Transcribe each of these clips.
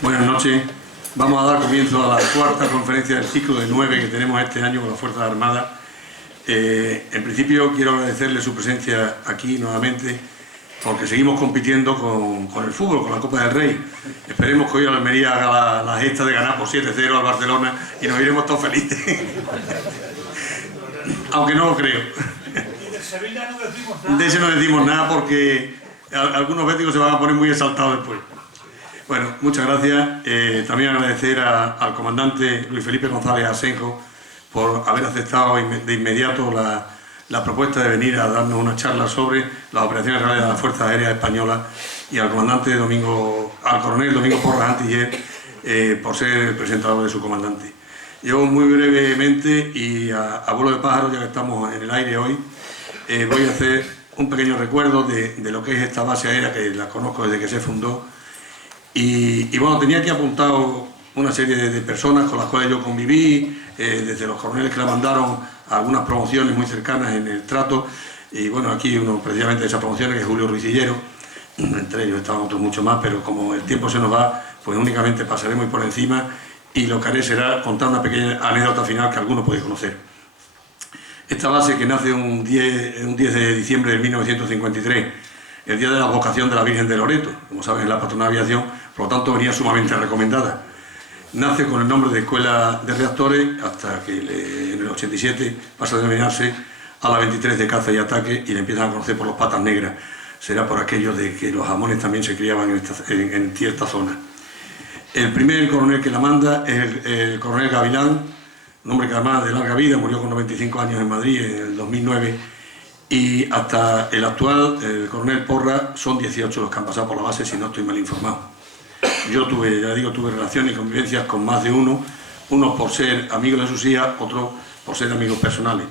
Buenas noches. Vamos a dar comienzo a la cuarta conferencia del ciclo de 9 que tenemos este año con las Fuerzas Armadas. En principio quiero agradecerle su presencia aquí nuevamente porque seguimos compitiendo con el fútbol, con la Copa del Rey. Esperemos que hoy la Almería haga la gesta de ganar por 7-0 al Barcelona y nos iremos todos felices. Aunque no lo creo. Y de Sevilla no decimos nada. De ese no decimos nada porque algunos béticos se van a poner muy exaltados después. Bueno, muchas gracias. También agradecer al comandante Luis Felipe González Asenjo por haber aceptado de inmediato la propuesta de venir a darnos una charla sobre las operaciones reales de las Fuerzas Aéreas Españolas y al comandante coronel Domingo Porras Antiller por ser el presentador de su comandante. Yo muy brevemente y a vuelo de pájaro, ya que estamos en el aire hoy, voy a hacer un pequeño recuerdo de lo que es esta base aérea, que la conozco desde que se fundó. Y bueno, tenía aquí apuntado una serie de personas con las cuales yo conviví, desde los coroneles que la mandaron a algunas promociones muy cercanas en el trato, y bueno, aquí uno precisamente de esas promociones, que es Julio Ruicillero, entre ellos estaban otros mucho más, pero como el tiempo se nos va, pues únicamente pasaré muy por encima, y lo que haré será contar una pequeña anécdota final que alguno puede conocer. Esta base, que nace un 10 de diciembre de 1953, el día de la vocación de la Virgen de Loreto, como saben, es la patrona de aviación, por lo tanto venía sumamente recomendada. Nace con el nombre de Escuela de Reactores hasta que en el 87 pasa a denominarse a la 23 de Caza y Ataque y le empiezan a conocer por los Patas Negras. Será por aquello de que los jamones también se criaban en cierta zona. El primer coronel que la manda es el coronel Gavilán, un hombre que además de larga vida, murió con 95 años en Madrid en el 2009, y hasta el actual, el coronel Porra, son 18 los que han pasado por la base, si no estoy mal informado. Yo tuve relaciones y convivencias con más de uno, unos por ser amigos de sus hijas, otros por ser amigos personales.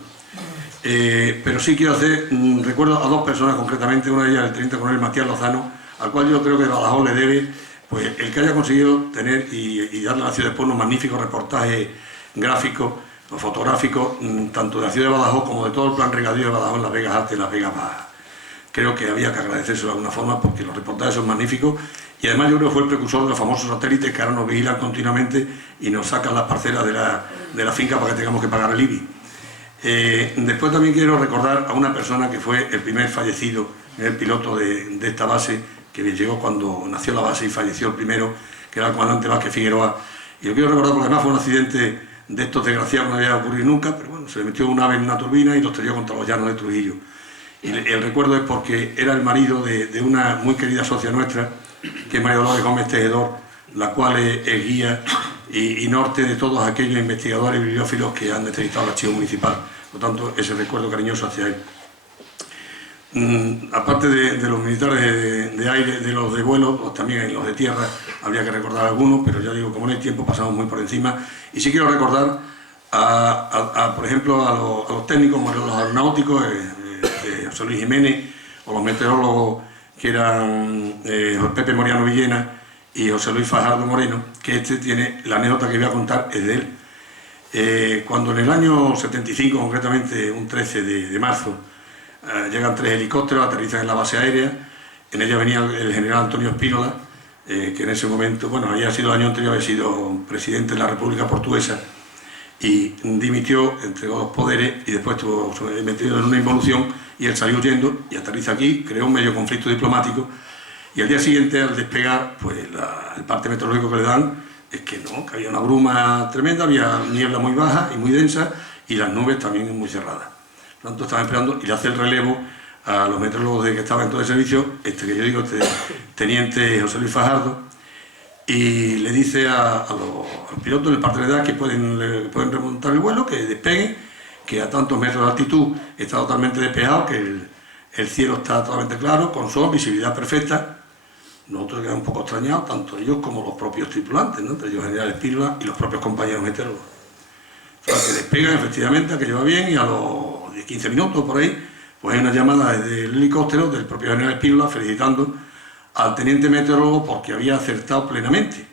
Pero sí quiero hacer recuerdo a dos personas concretamente, una de ellas el teniente coronel Matías Lozano, al cual yo creo que Badajoz le debe pues el que haya conseguido tener y darle a la ciudad después unos magníficos reportajes gráficos o fotográficos, tanto de la ciudad de Badajoz como de todo el plan regadío de Badajoz en Las Vegas Altas y Las Vegas Bajas. Creo que había que agradecérselo de alguna forma porque los reportajes son magníficos y además yo creo que fue el precursor de los famosos satélites que ahora nos vigilan continuamente y nos sacan las parcelas de la finca para que tengamos que pagar el IBI. Después también quiero recordar a una persona que fue el primer fallecido, el piloto de esta base, que llegó cuando nació la base y falleció el primero, que era el comandante Vázquez Figueroa. Y lo quiero recordar porque además fue un accidente de estos desgraciados que no había ocurrido nunca, pero bueno, se le metió un ave en una turbina y lo estrelló contra los llanos de Trujillo. Y el recuerdo es porque era el marido de una muy querida socia nuestra, que es María Dolores Gómez Tejedor, la cual es guía y norte de todos aquellos investigadores y bibliófilos que han necesitado el archivo municipal. Por lo tanto, ese recuerdo cariñoso hacia él. Aparte de los militares de aire, de los de vuelo, pues también en los de tierra habría que recordar algunos, pero ya digo, como no hay tiempo, pasamos muy por encima. Y sí quiero recordar, por ejemplo, a los técnicos, a los aeronáuticos, José Luis Jiménez, o los meteorólogos que eran Pepe Moriano Villena y José Luis Fajardo Moreno, que tiene la anécdota que voy a contar, es de él. Cuando en el año 75, concretamente un 13 de marzo, llegan 3 helicópteros, aterrizan en la base aérea, en ella venía el general Antonio Espínola, que en ese momento, bueno, había sido el año anterior, había sido presidente de la República Portuguesa, y dimitió, entregó los poderes y después estuvo metido en una involución y él salió huyendo y aterriza aquí, creó un medio conflicto diplomático y al día siguiente, al despegar, pues el parte meteorológico que le dan es que no, que había una bruma tremenda, había niebla muy baja y muy densa y las nubes también muy cerradas. Por lo tanto, estaban esperando y le hace el relevo a los meteorólogos que estaban en todo el servicio, que yo digo, teniente José Luis Fajardo, y le dice a los pilotos en el parte de edad que pueden remontar el vuelo, que despeguen, que a tantos metros de altitud está totalmente despejado, que el cielo está totalmente claro, con sol, visibilidad perfecta. Nosotros quedamos un poco extrañados, tanto ellos como los propios tripulantes, ¿no? Entre ellos General Espínola y los propios compañeros meteorólogos. O sea, que despegan efectivamente, que lleva bien, y a los 15 minutos por ahí, pues hay una llamada desde el helicóptero del propio General Espínola felicitando al teniente meteorólogo porque había acertado plenamente,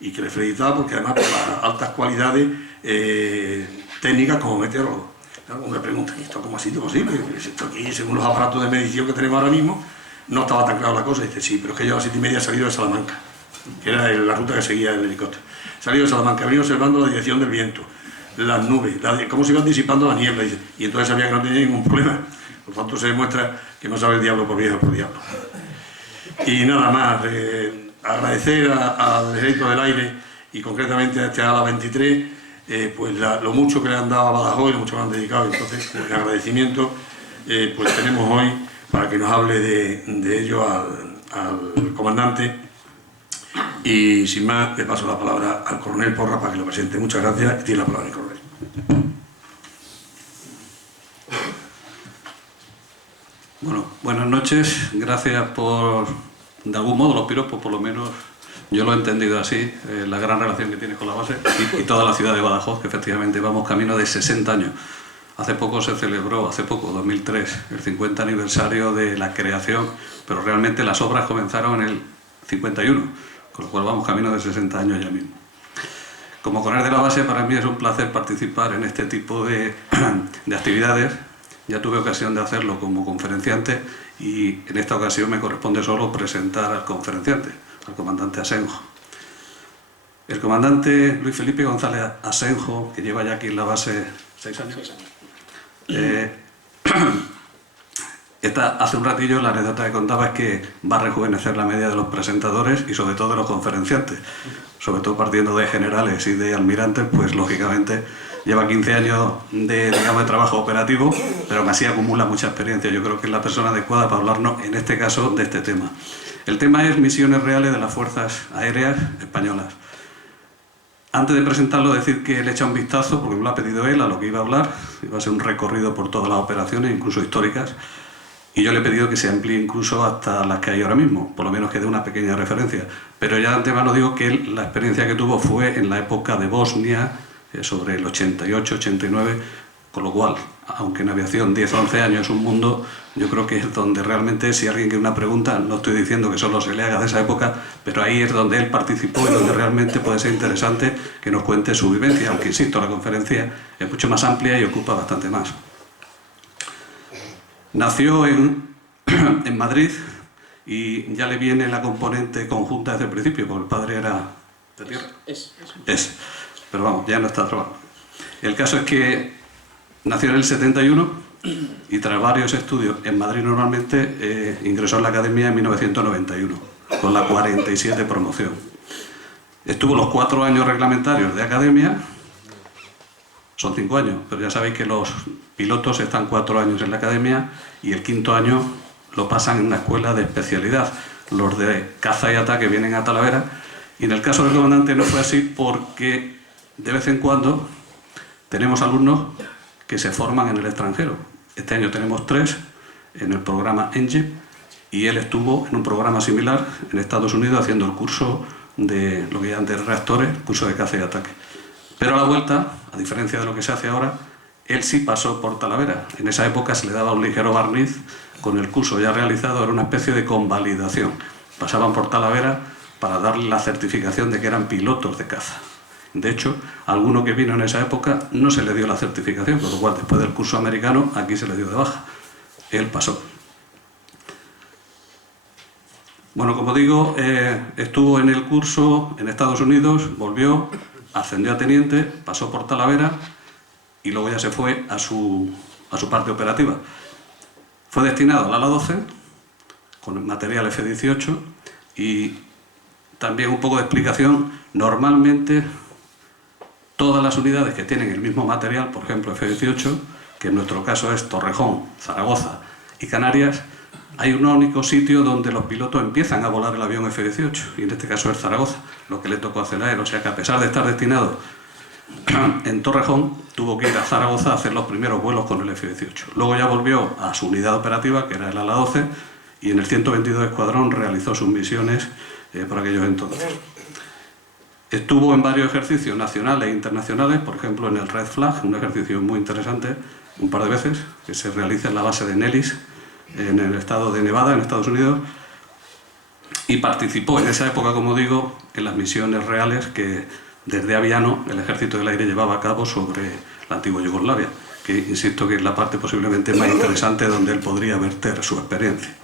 y que le felicitaba porque además por las altas cualidades técnicas como meteorólogo. Claro, uno le pregunta, ¿esto cómo ha sido posible? Esto aquí, según los aparatos de medición que tenemos ahora mismo, no estaba tan clara la cosa. Y dice, sí, pero es que yo a las 7:30 he salido de Salamanca, que era la ruta que seguía el helicóptero. He salido de Salamanca, he venido observando la dirección del viento, las nubes, cómo se iban disipando la niebla, dice, y entonces sabía que no tenía ningún problema. Por tanto, se demuestra que no sabe el diablo por viejo por diablo. Y nada más, agradecer al Ejército del Aire y concretamente a este ALA 23, pues lo mucho que le han dado a Badajoz y lo mucho que le han dedicado. Entonces, pues, el agradecimiento pues tenemos hoy para que nos hable de ello al comandante. Y sin más, le paso la palabra al coronel Porra para que lo presente. Muchas gracias y tiene la palabra el coronel. Bueno, buenas noches. Gracias por, de algún modo, los piropos, por lo menos yo lo he entendido así, la gran relación que tiene con la base y toda la ciudad de Badajoz, que efectivamente vamos camino de 60 años. Hace poco se celebró, 2003, el 50 aniversario de la creación, pero realmente las obras comenzaron en el 51, con lo cual vamos camino de 60 años ya mismo. Como coronel de la base, para mí es un placer participar en este tipo de actividades. Ya tuve ocasión de hacerlo como conferenciante y en esta ocasión me corresponde solo presentar al conferenciante, al comandante Asenjo. El comandante Luis Felipe González Asenjo, que lleva ya aquí en la base 6 años, hace un ratillo la anécdota que contaba es que va a rejuvenecer la media de los presentadores y sobre todo de los conferenciantes, sobre todo partiendo de generales y de almirantes, pues lógicamente lleva 15 años de trabajo operativo, pero aún así acumula mucha experiencia. Yo creo que es la persona adecuada para hablarnos, en este caso, de este tema. El tema es misiones reales de las Fuerzas Aéreas Españolas. Antes de presentarlo, decir que le he echado un vistazo, porque me lo ha pedido él, a lo que iba a hablar. Iba a ser un recorrido por todas las operaciones, incluso históricas, y yo le he pedido que se amplíe incluso hasta las que hay ahora mismo, por lo menos que dé una pequeña referencia. Pero ya de antemano digo que él, la experiencia que tuvo fue en la época de Bosnia, sobre el 88-89, con lo cual, aunque en aviación 10 o 11 años es un mundo, yo creo que es donde realmente, si alguien quiere una pregunta, no estoy diciendo que solo se le haga de esa época, pero ahí es donde él participó y donde realmente puede ser interesante que nos cuente su vivencia, aunque insisto, la conferencia es mucho más amplia y ocupa bastante más. Nació en Madrid y ya le viene la componente conjunta desde el principio, porque el padre era de tierra. Es. Pero vamos, ya no está trabajando. El caso es que nació en el 71 y tras varios estudios en Madrid normalmente ingresó en la academia en 1991 con la 47 promoción. Estuvo los 4 años reglamentarios de academia, son 5 años, pero ya sabéis que los pilotos están 4 años en la academia y el 5º año lo pasan en una escuela de especialidad. Los de caza y ataque vienen a Talavera y en el caso del comandante no fue así porque de vez en cuando tenemos alumnos que se forman en el extranjero. Este año tenemos 3 en el programa ENGIE y él estuvo en un programa similar en Estados Unidos haciendo el curso de lo que llaman de reactores, el curso de caza y ataque. Pero a la vuelta, a diferencia de lo que se hace ahora, él sí pasó por Talavera. En esa época se le daba un ligero barniz con el curso ya realizado, era una especie de convalidación. Pasaban por Talavera para darle la certificación de que eran pilotos de caza. De hecho, a alguno que vino en esa época no se le dio la certificación, con lo cual después del curso americano aquí se le dio de baja. Él pasó. Bueno, como digo, estuvo en el curso en Estados Unidos, volvió, ascendió a teniente, pasó por Talavera y luego ya se fue a su parte operativa. Fue destinado al ala 12 con material F-18 y también un poco de explicación. Normalmente todas las unidades que tienen el mismo material, por ejemplo F-18, que en nuestro caso es Torrejón, Zaragoza y Canarias, hay un único sitio donde los pilotos empiezan a volar el avión F-18, y en este caso es Zaragoza, lo que le tocó hacer a él. O sea que a pesar de estar destinado en Torrejón, tuvo que ir a Zaragoza a hacer los primeros vuelos con el F-18. Luego ya volvió a su unidad operativa, que era el ala 12, y en el 122 Escuadrón realizó sus misiones por aquellos entonces. Estuvo en varios ejercicios nacionales e internacionales, por ejemplo en el Red Flag, un ejercicio muy interesante, un par de veces, que se realiza en la base de Nellis, en el estado de Nevada, en Estados Unidos, y participó en esa época, como digo, en las misiones reales que desde Aviano el Ejército del Aire llevaba a cabo sobre la antigua Yugoslavia, que insisto que es la parte posiblemente más interesante donde él podría verter su experiencia.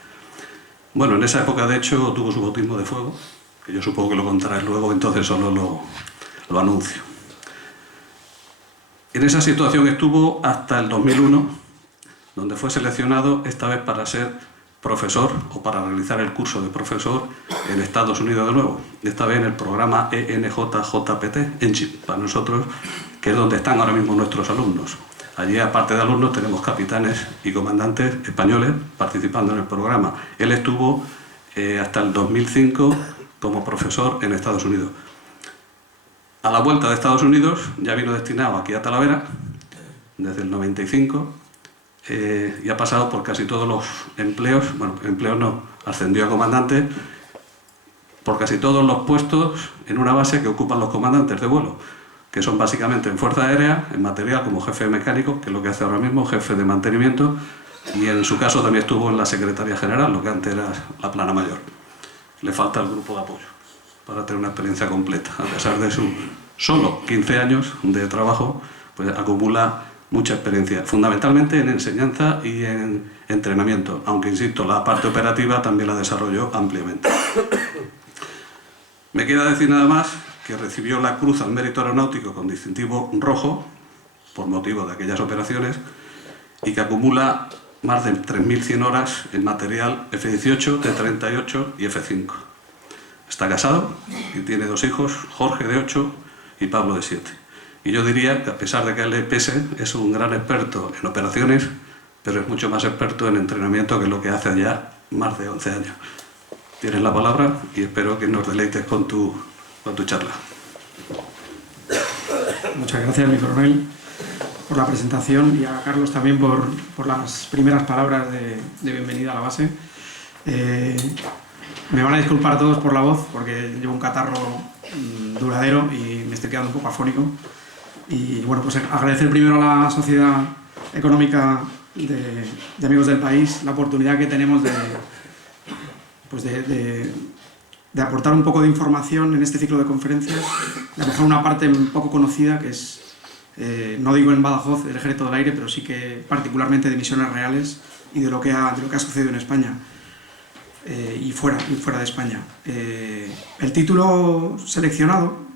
Bueno, en esa época de hecho tuvo su bautismo de fuego, que yo supongo que lo contaré luego, entonces solo lo anuncio. En esa situación estuvo hasta el 2001, donde fue seleccionado esta vez para ser profesor o para realizar el curso de profesor en Estados Unidos de nuevo, esta vez en el programa ENJJPT, ENGIP, para nosotros, que es donde están ahora mismo nuestros alumnos. Allí, aparte de alumnos, tenemos capitanes y comandantes españoles participando en el programa. Él estuvo hasta el 2005 como profesor en Estados Unidos. A la vuelta de Estados Unidos ya vino destinado aquí a Talavera desde el 95 y ha pasado por casi todos los empleos, bueno, empleos no, ascendió a comandante, por casi todos los puestos en una base que ocupan los comandantes de vuelo, que son básicamente en Fuerza Aérea, en material como jefe mecánico, que es lo que hace ahora mismo, jefe de mantenimiento, y en su caso también estuvo en la Secretaría General, lo que antes era la Plana Mayor. Le falta el grupo de apoyo para tener una experiencia completa. A pesar de sus solo 15 años de trabajo, pues acumula mucha experiencia, fundamentalmente en enseñanza y en entrenamiento, aunque insisto, la parte operativa también la desarrolló ampliamente. Me queda decir nada más que recibió la Cruz al Mérito Aeronáutico con distintivo rojo, por motivo de aquellas operaciones, y que acumula más de 3.100 horas en material F-18, T-38 y F-5. Está casado y tiene 2 hijos, Jorge de 8 y Pablo de 7. Y yo diría que a pesar de que él pese, es un gran experto en operaciones, pero es mucho más experto en entrenamiento que lo que hace ya más de 11 años. Tienes la palabra y espero que nos deleites con tu charla. Muchas gracias, mi coronel, por la presentación, y a Carlos también por las primeras palabras de bienvenida a la base. Me van a disculpar todos por la voz, porque llevo un catarro duradero y me estoy quedando un poco afónico. Y bueno, pues agradecer primero a la Sociedad Económica de Amigos del País la oportunidad que tenemos de aportar un poco de información en este ciclo de conferencias, de dejar una parte un poco conocida, que es, no digo en Badajoz, el Ejército del Aire, pero sí que particularmente de misiones reales y de lo que ha sucedido en España y fuera de España. El título seleccionado,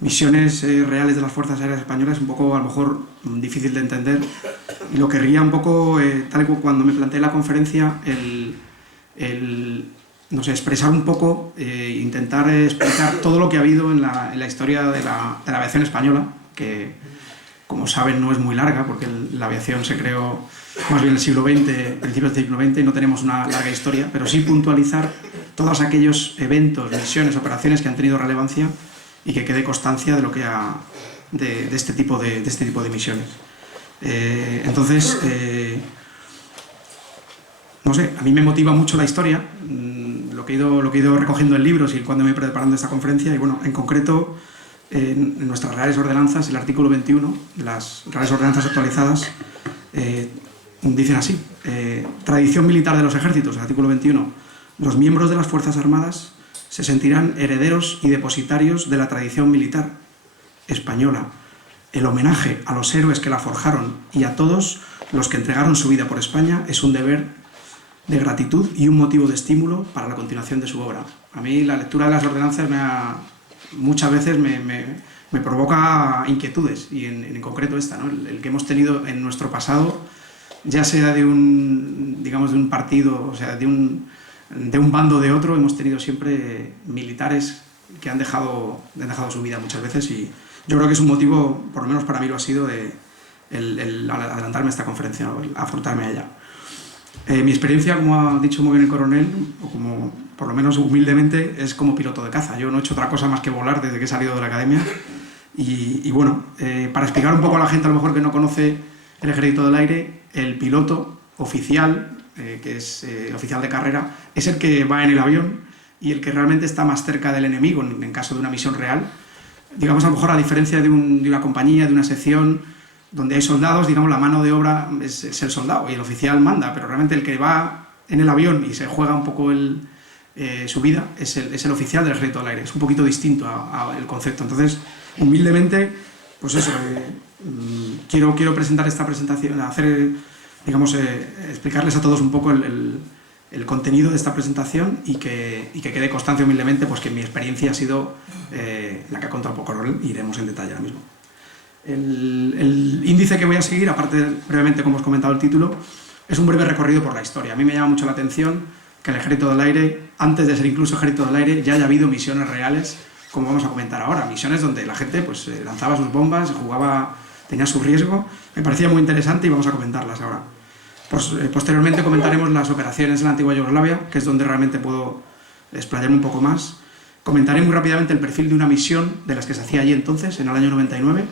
Misiones reales de las Fuerzas Aéreas Españolas, es un poco, a lo mejor, difícil de entender, y lo querría un poco, tal como cuando me planteé la conferencia, no sé, expresar un poco, intentar explicar todo lo que ha habido en la historia de la aviación española, que, como saben, no es muy larga, porque la aviación se creó más bien en el siglo XX, principios del siglo XX, y no tenemos una larga historia, pero sí puntualizar todos aquellos eventos, misiones, operaciones que han tenido relevancia y que quede constancia de lo que de este tipo de misiones. Entonces, no sé, a mí me motiva mucho la historia, lo que he ido recogiendo en libros y cuando me he preparando esta conferencia, y bueno, en concreto, en nuestras Reales Ordenanzas, el artículo 21 de las Reales Ordenanzas actualizadas, dicen así: tradición militar de los ejércitos, el artículo 21, los miembros de las Fuerzas Armadas se sentirán herederos y depositarios de la tradición militar española. El homenaje a los héroes que la forjaron y a todos los que entregaron su vida por España es un deber de gratitud y un motivo de estímulo para la continuación de su obra. A mí la lectura de las ordenanzas muchas veces me provoca inquietudes, y en concreto esta, ¿no? El que hemos tenido en nuestro pasado, ya sea de un partido, o sea, de un de un bando o de otro, hemos tenido siempre militares que han dejado su vida muchas veces, y yo creo que es un motivo, por lo menos para mí lo ha sido, el adelantarme a esta conferencia, ¿no? El afrontarme a ella. Mi experiencia, como ha dicho muy bien el coronel, o como por lo menos humildemente, es como piloto de caza. Yo no he hecho otra cosa más que volar desde que he salido de la academia. Y bueno, para explicar un poco a la gente a lo mejor que no conoce el Ejército del Aire, el piloto oficial, que es oficial de carrera, es el que va en el avión y el que realmente está más cerca del enemigo en caso de una misión real. Digamos, a lo mejor a diferencia de una compañía, de una sección, donde hay soldados, digamos, la mano de obra es el soldado y el oficial manda, pero realmente el que va en el avión y se juega un poco su vida es el oficial del Ejército del Aire. Es un poquito distinto al concepto. Entonces, humildemente, pues eso, quiero presentar esta presentación, digamos, explicarles a todos un poco el contenido de esta presentación y que quede constancia humildemente pues que mi experiencia ha sido la que ha contado un poco Coronel, y iremos en detalle ahora mismo. El índice que voy a seguir, aparte brevemente como os he comentado el título, es un breve recorrido por la historia. A mí me llama mucho la atención que el Ejército del Aire, antes de ser incluso Ejército del Aire, ya haya habido misiones reales, como vamos a comentar ahora, misiones donde la gente pues lanzaba sus bombas, jugaba, tenía su riesgo. Me parecía muy interesante y vamos a comentarlas ahora. Posteriormente comentaremos las operaciones en la antigua Yugoslavia, que es donde realmente puedo explayarme un poco más. Comentaré muy rápidamente el perfil de una misión de las que se hacía allí entonces, en el año 99,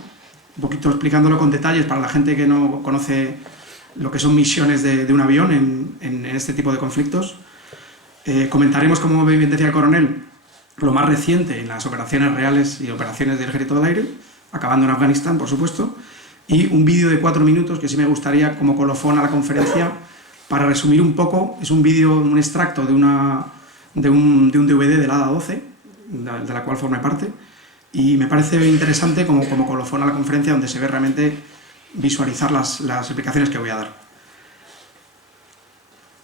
un poquito explicándolo con detalles para la gente que no conoce lo que son misiones de un avión en este tipo de conflictos. Comentaremos, como bien decía el coronel, lo más reciente en las operaciones reales y operaciones del Ejército del Aire, acabando en Afganistán, por supuesto, y un vídeo de 4 minutos que sí me gustaría como colofón a la conferencia para resumir un poco. Es un vídeo, un extracto de un DVD de la ADA 12, de la cual formé parte, y me parece interesante como colofón a la conferencia, donde se ve realmente visualizar las explicaciones que voy a dar.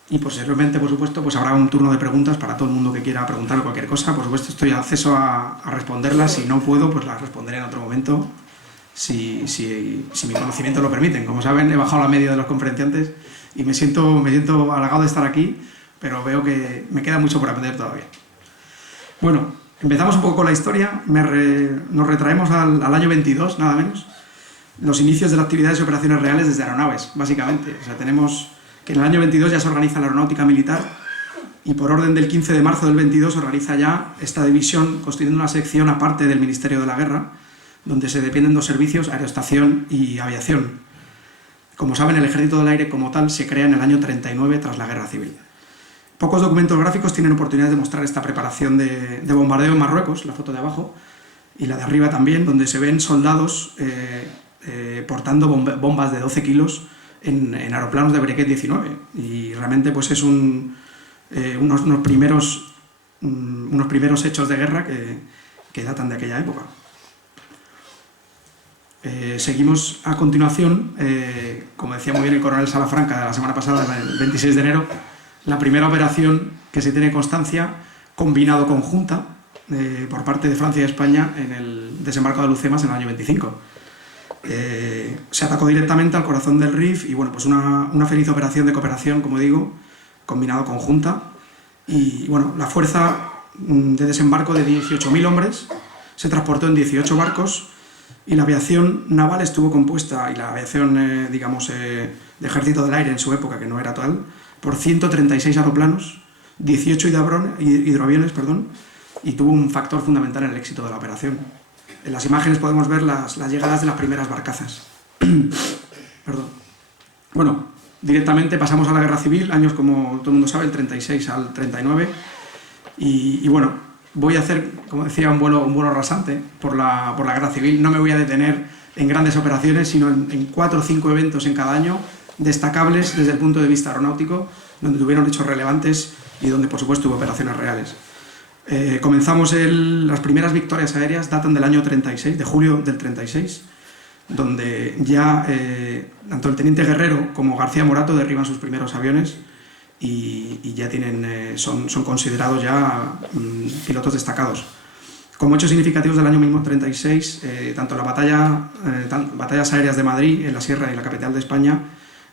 Y posteriormente, por supuesto, pues habrá un turno de preguntas para todo el mundo que quiera preguntar cualquier cosa. Por supuesto, estoy a acceso a responderlas. Si no puedo, pues las responderé en otro momento, si mi conocimiento lo permite. Como saben, he bajado la media de los conferenciantes y me siento halagado de estar aquí, pero veo que me queda mucho por aprender todavía. Bueno, empezamos un poco con la historia. Nos retraemos al año 22, nada menos. Los inicios de las actividades y operaciones reales desde aeronaves, básicamente. O sea, tenemos que en el año 22 ya se organiza la aeronáutica militar, y por orden del 15 de marzo del 22 se organiza ya esta división, constituyendo una sección aparte del Ministerio de la Guerra, donde se dependen 2 servicios, aeroestación y aviación. Como saben, el Ejército del Aire como tal se crea en el año 39 tras la Guerra Civil. Pocos documentos gráficos tienen oportunidad de mostrar esta preparación de bombardeo en Marruecos, la foto de abajo, y la de arriba también, donde se ven soldados portando bombas de 12 kilos en aeroplanos de Breguet 19, y realmente pues es unos primeros hechos de guerra que datan de aquella época. Seguimos a continuación, como decía muy bien el coronel Salafranca de la semana pasada, el 26 de enero, la primera operación que se tiene constancia, combinado conjunta, por parte de Francia y España en el desembarco de Alhucemas en el año 25. Se atacó directamente al corazón del RIF y bueno, pues una feliz operación de cooperación, como digo, combinado conjunta. Y bueno, la fuerza de desembarco de 18.000 hombres se transportó en 18 barcos, y la aviación naval estuvo compuesta, y la aviación, digamos, de Ejército del Aire en su época, que no era tal, por 136 aeroplanos, 18 hidroaviones, y tuvo un factor fundamental en el éxito de la operación. En las imágenes podemos ver las llegadas de las primeras barcazas. Perdón. Bueno, directamente pasamos a la Guerra Civil, años, como todo el mundo sabe, el 36 al 39. Y bueno, voy a hacer, como decía, un vuelo rasante por la Guerra Civil. No me voy a detener en grandes operaciones, sino en 4 o 5 eventos en cada año, destacables desde el punto de vista aeronáutico, donde tuvieron hechos relevantes y donde, por supuesto, hubo operaciones reales. Comenzamos las primeras victorias aéreas, datan del año 36, de julio del 36, donde ya tanto el teniente Guerrero como García Morato derriban sus primeros aviones y ya son considerados ya pilotos destacados. Como hechos significativos del año mismo 36, tanto en batallas aéreas de Madrid, en la Sierra y la capital de España,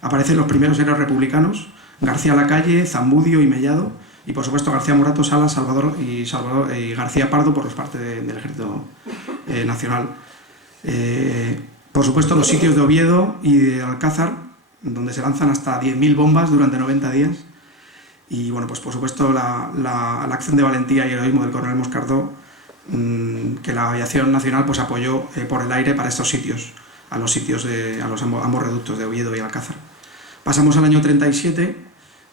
aparecen los primeros héroes republicanos, García Lacalle, Zamudio y Mellado, y por supuesto García Morato Salas, Salvador y García Pardo por parte del Ejército Nacional. Por supuesto los sitios de Oviedo y de Alcázar, donde se lanzan hasta 10.000 bombas durante 90 días. Y bueno, pues por supuesto la acción de valentía y heroísmo del coronel Moscardó, que la aviación nacional pues apoyó por el aire para estos sitios, a los ambos reductos de Oviedo y Alcázar. Pasamos al año 37,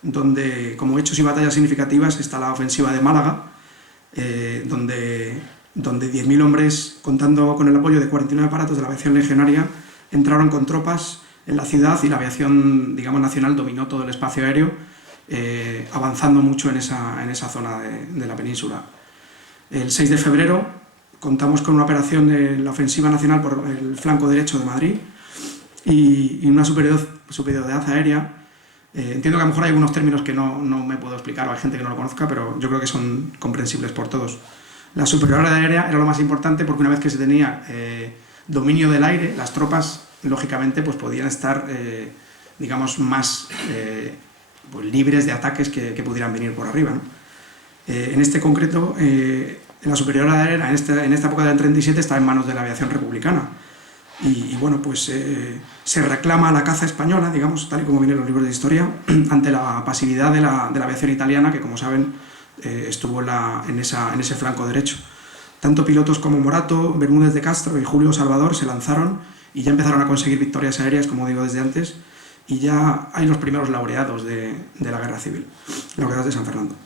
donde como hechos y batallas significativas está la ofensiva de Málaga, donde 10.000 hombres, contando con el apoyo de 49 aparatos de la aviación legionaria, entraron con tropas en la ciudad y la aviación, digamos, nacional dominó todo el espacio aéreo, avanzando mucho en esa zona de la península. El 6 de febrero contamos con una operación de la ofensiva nacional por el flanco derecho de Madrid y una superioridad aérea. Entiendo que a lo mejor hay algunos términos que no me puedo explicar o hay gente que no lo conozca, pero yo creo que son comprensibles por todos. La superioridad aérea era lo más importante porque una vez que se tenía dominio del aire, las tropas, lógicamente, pues podían estar, digamos, más pues libres de ataques que pudieran venir por arriba, ¿no? En este concreto, la superioridad aérea en esta época del 37 está en manos de la aviación republicana. Y bueno, pues se reclama la caza española, digamos, tal y como vienen los libros de historia, ante la pasividad de la aviación italiana, que como saben estuvo en ese flanco derecho. Tanto pilotos como Morato, Bermúdez de Castro y Julio Salvador se lanzaron y ya empezaron a conseguir victorias aéreas, como digo desde antes, y ya hay los primeros laureados de la guerra civil, laureados de San Fernando.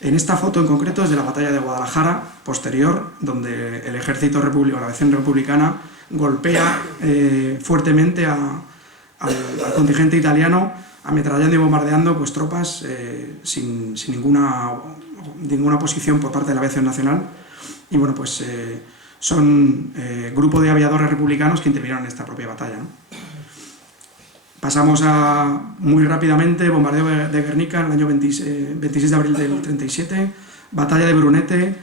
En esta foto en concreto es de la batalla de Guadalajara, posterior, donde el ejército republicano, la aviación republicana, golpea fuertemente al contingente italiano, ametrallando y bombardeando pues, tropas sin ninguna oposición por parte de la aviación nacional. Y bueno, pues son grupo de aviadores republicanos que intervinieron en esta propia batalla, ¿no? Pasamos muy rápidamente, bombardeo de Guernica en el año 26 de abril del 37, batalla de Brunete,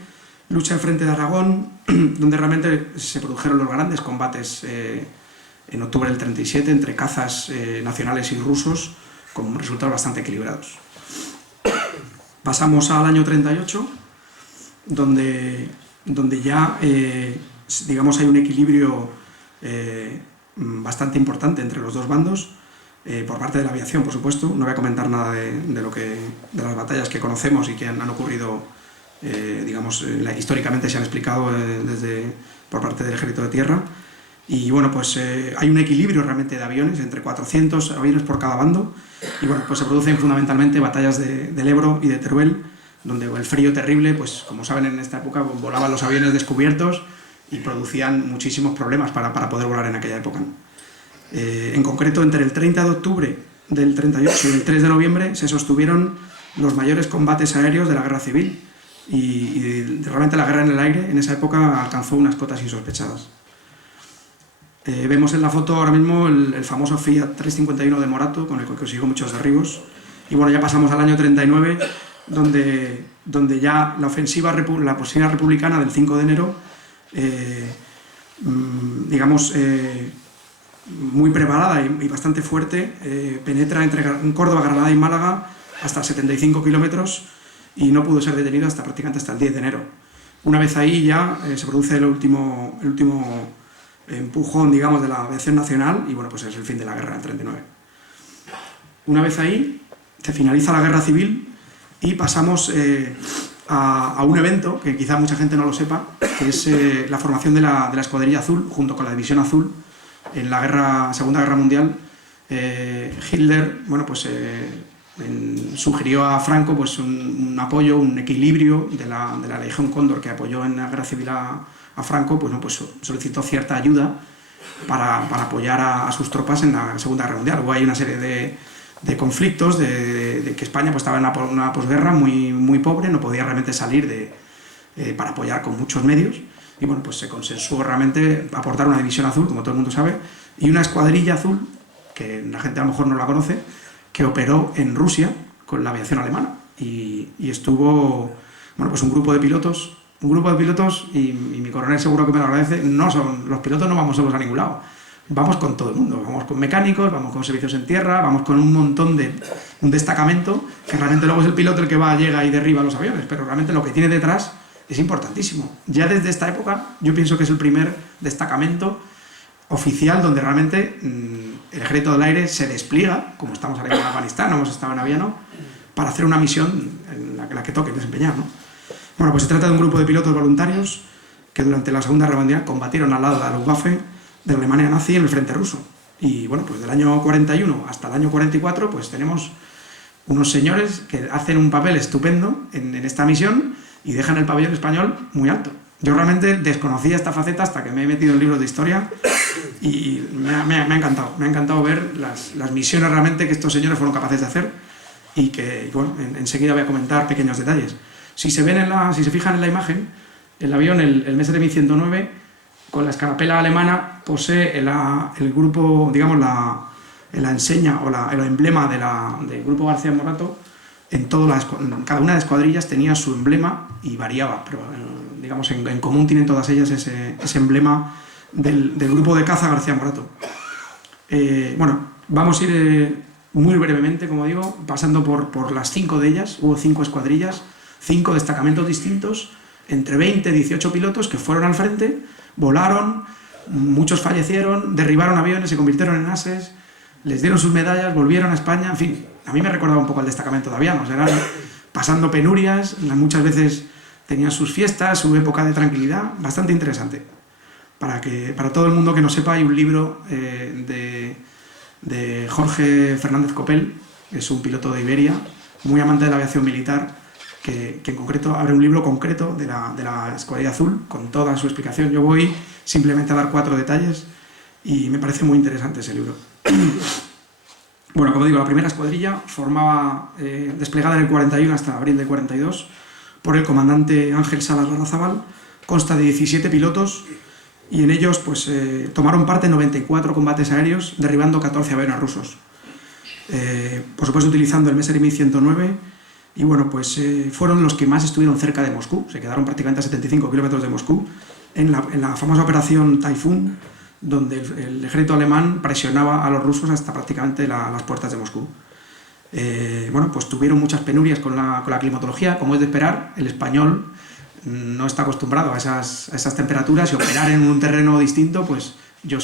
lucha en frente de Aragón, donde realmente se produjeron los grandes combates en octubre del 37 entre cazas nacionales y rusos, con resultados bastante equilibrados. Pasamos al año 38, donde ya digamos, hay un equilibrio bastante importante entre los dos bandos, por parte de la aviación, por supuesto. No voy a comentar nada de las batallas que conocemos y que han ocurrido, digamos, históricamente se han explicado por parte del Ejército de Tierra. Y bueno, pues hay un equilibrio realmente de aviones, entre 400 aviones por cada bando, y bueno, pues se producen fundamentalmente batallas del Ebro y de Teruel, donde el frío terrible, pues como saben en esta época volaban los aviones descubiertos y producían muchísimos problemas para poder volar en aquella época, ¿no? En concreto, entre el 30 de octubre del 38 y el 3 de noviembre se sostuvieron los mayores combates aéreos de la guerra civil y realmente la guerra en el aire en esa época alcanzó unas cotas insospechadas. Vemos en la foto ahora mismo el famoso Fiat 351 de Morato, con el que consiguió muchos derribos. Y bueno, ya pasamos al año 39, donde ya la ofensiva republicana del 5 de enero, digamos, muy preparada y bastante fuerte, penetra entre Córdoba, Granada y Málaga hasta 75 kilómetros y no pudo ser detenido prácticamente hasta el 10 de enero. Una vez ahí ya se produce el último empujón, digamos, de la aviación nacional y bueno, pues es el fin de la guerra del 39. Una vez ahí se finaliza la guerra civil y pasamos a un evento que quizá mucha gente no lo sepa, que es la formación de la Escuadrilla Azul junto con la División Azul. En la Segunda Guerra Mundial, Hitler, bueno, pues, sugirió a Franco pues, un apoyo, un equilibrio de la Legión Cóndor, que apoyó en la guerra civil a Franco, pues, no, pues solicitó cierta ayuda para apoyar a sus tropas en la Segunda Guerra Mundial. Hubo ahí una serie de conflictos, de que España pues, estaba en una posguerra muy pobre, no podía realmente salir para apoyar con muchos medios. Y bueno, pues se consensuó realmente aportar una división azul, como todo el mundo sabe, y una escuadrilla azul, que la gente a lo mejor no la conoce, que operó en Rusia con la aviación alemana. Y estuvo, bueno, pues un grupo de pilotos, y mi coronel seguro que me lo agradece, los pilotos no vamos solos a ningún lado. vamos con todo el mundo, vamos con mecánicos, vamos con servicios en tierra, vamos con un montón de... un destacamento, que realmente luego es el piloto el que va, llega y derriba los aviones, pero realmente lo que tiene detrás es importantísimo. Ya desde esta época yo pienso que es el primer destacamento oficial donde realmente el ejército del aire se despliega, como estamos ahora en Afganistán, hemos estado en Aviano, para hacer una misión en la que toque desempeñar, ¿no? Bueno, pues se trata de un grupo de pilotos voluntarios que durante la Segunda Guerra Mundial combatieron al lado de la Luftwaffe de la Alemania nazi en el frente ruso. Y bueno, pues del año 41 hasta el año 44, pues tenemos unos señores que hacen un papel estupendo en esta misión y dejan el pabellón español muy alto. Yo realmente desconocía esta faceta hasta que me he metido en libros de historia y me ha encantado ver las misiones realmente que estos señores fueron capaces de hacer y que, bueno, enseguida voy a comentar pequeños detalles. Si se fijan en la imagen, el avión, el Messerschmitt 1109, con la escarapela alemana, posee el grupo, digamos, la enseña o el emblema del grupo García Morato. En cada una de las escuadrillas tenía su emblema y variaba, pero digamos en común tienen todas ellas ese emblema del grupo de caza García Morato. Bueno, vamos a ir muy brevemente, como digo, pasando por las 5 de ellas. Hubo 5 escuadrillas, 5 destacamentos distintos, entre 20 y 18 pilotos que fueron al frente, volaron, muchos fallecieron, derribaron aviones, se convirtieron en ases, les dieron sus medallas, volvieron a España, en fin, a mí me recordaba un poco al destacamento de Avianos, eran pasando penurias, muchas veces tenían sus fiestas, su época de tranquilidad, bastante interesante. Para todo el mundo que no sepa, hay un libro de Jorge Fernández Copel, que es un piloto de Iberia, muy amante de la aviación militar, que en concreto abre un libro concreto de la Escuadrilla Azul, con toda su explicación. Yo voy simplemente a dar 4 detalles y me parece muy interesante ese libro. Bueno, como digo, la primera escuadrilla formaba, desplegada en el 41 hasta abril del 42, por el comandante Ángel Salas Larrazábal, consta de 17 pilotos y en ellos pues, tomaron parte en 94 combates aéreos, derribando 14 aviones rusos. Por supuesto utilizando el Messerschmitt 109 y bueno, pues fueron los que más estuvieron cerca de Moscú, se quedaron prácticamente a 75 kilómetros de Moscú, en la famosa operación Taifún, donde el ejército alemán presionaba a los rusos hasta prácticamente las puertas de Moscú. Bueno, pues tuvieron muchas penurias con la climatología, como es de esperar. El español no está acostumbrado a esas temperaturas y operar en un terreno distinto, pues yo